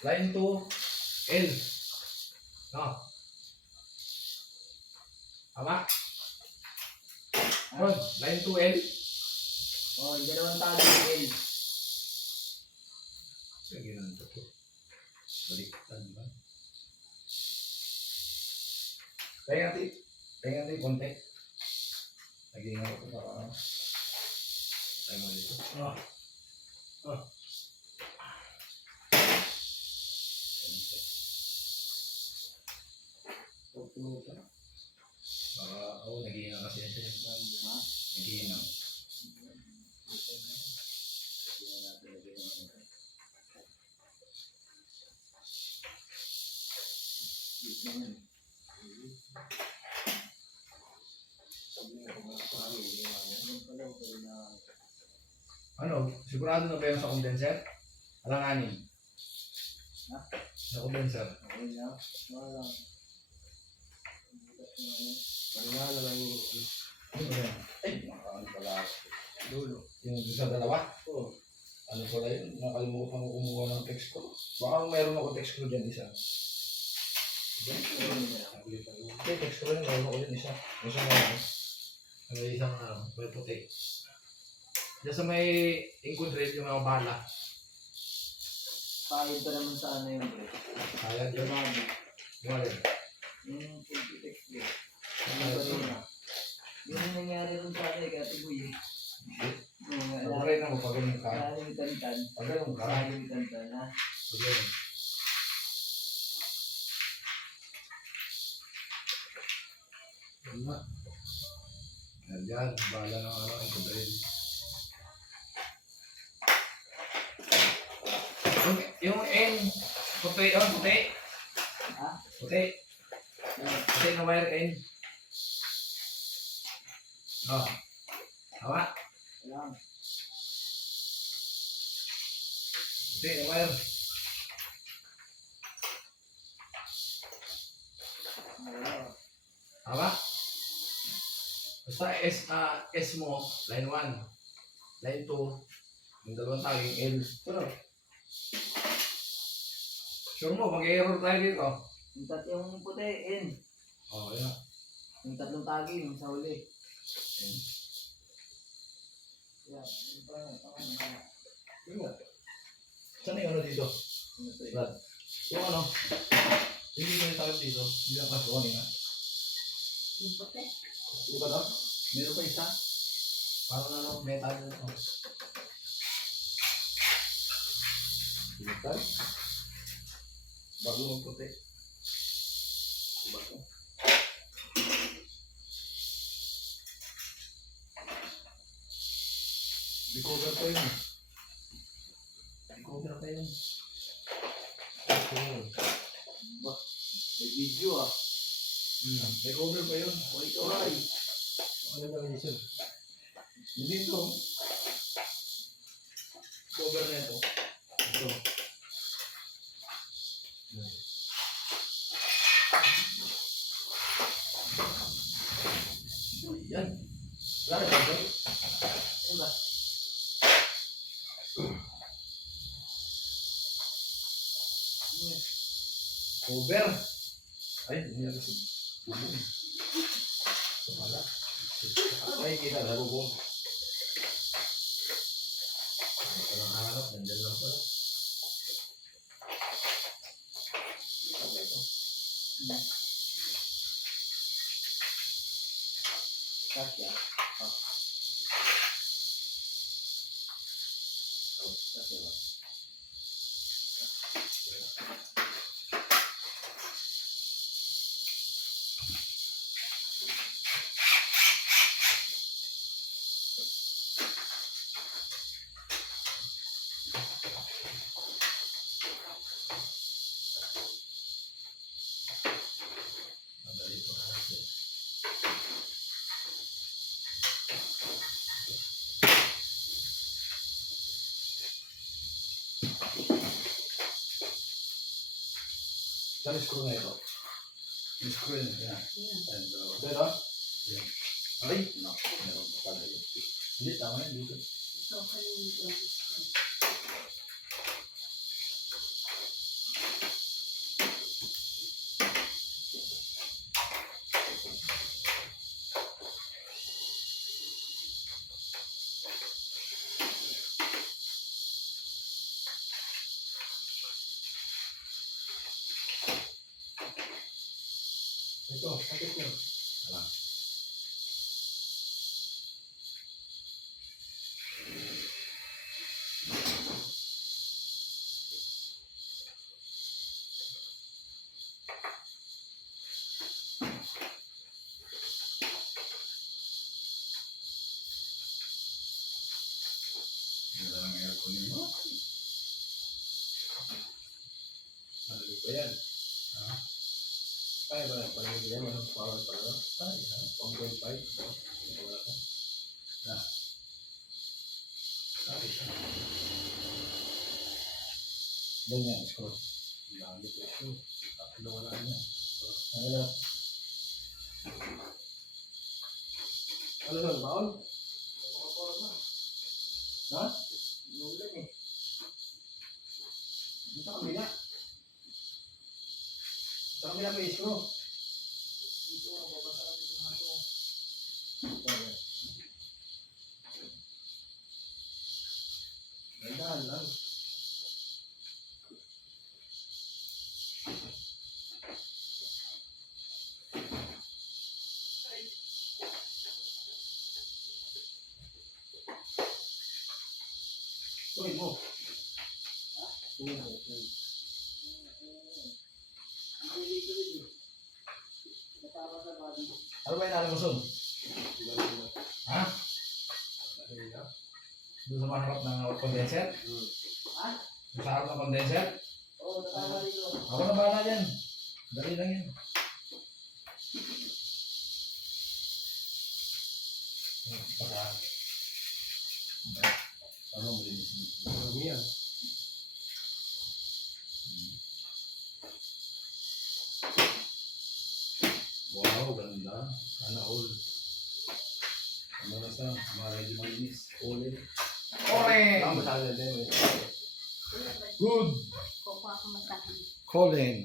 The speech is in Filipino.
line 2, L. No? Tama? Ron, line 2, L. Oh, yung dalawang tali L. Sige na ito. Baliktad ba? Kaya natin konti. Naging ako ito para tayo mo dito. Naghihinang kasi yan siya. Naghihinang. Ano? Sigurado na ba yung sa condenser? Alanganin. Ha? Sa condenser. Okay na. Wala. Wala na lang yung Ano ba yan? Ay, nakakaan pala. dulo. Yung sa dalawa? Oo. Ano pala yun? Nakalimutan ko kumuha ng text ko. Baka mayroon ako text ko dyan isa. Okay, text ko rin. Mayroon ako dyan isa. Isa na yan. May isang may puti. Diyan sa may incontrate yung mga bala. Pahid pa naman sa ano yung break. Kaya dyan. Grabe. Yung alin? Yung text break. Ano ba rin na? Yun yung nangyari rin sa akin kaya tibuy eh. Pag-try na mo pag ganun ka. Nalimitan-tan. Pag ganun ka. Nalimitan-tan ha. Pag ganun. Tama. Yan, bala ng incontrate. Yung N, puti, puti. Ha? Puti. Puti na wire N. Tama. Alam. Puti na wire. Tama. Basta S mo, line 1. Line 2, yung dalawang taging L. Pero, sure mo, mag-error tayo dito. Yung puti, N. Yan. Yung tatlong tagi, yung sa huli. N. Yeah, yung parang, Saan yung ano dito? Brad. Yung ano? Hindi ko yung tawag dito. Hindi lang pasukan yun ha. yung puti. Di ba daw? Meron pa isa? Parang metal. Metal? Bago magputi. Bago. Recover pa yun. Recover pa yun. May video ah. Recover pa yun. O ito ay. Ano ba yun siya? Hindi ito. Cover na ito. Ito. Yan. Wala na ba? Ano ba? Cover. Ay, hindi na kasi bubong. Ito pala. Ay, kita na bubong. Ito lang hanap. Nandyan lang pala. Kasya. Kasya ba? Madali ito kasi. Saan screw na ito? Yung screw na ito. Yan. Dito? Yan. Ay, no. Meron pa pala yun. Hindi, tama yun dito. ko. Sakit ko. Alam. Wala nang aircon yun. Ano ba yan? Ha? Kaya ba yung paligid yan? Anong power pa lang? Kaya. 1.5. Wala ka. Na. Sabi siya. Ganyan, screw. Lagi po screw. Tatlo wala niya. Ano na? Ano na? Baon? Ha? Ulan eh. Dito sa kabila. Sa kabila may screw. Dito ako, babasa ka dito mga ito. Gandahan lang. Tuloy mo. Tuloy mo, tuloy. Tuloy. Natama sa body. Ano ba yung nalamuson? Ha? Doon sa maharap ng condenser? Ha? Doon sa harap ng condenser? Oo, natama dito. Ako na bahala dyan. Dali lang yan. Baka. Ano mo din? Ano yan? Wow, ganda. Sana all. Ano na sa mga ready malinis. Ulit. Colin! Good! Kukuha ko masahin. Colin.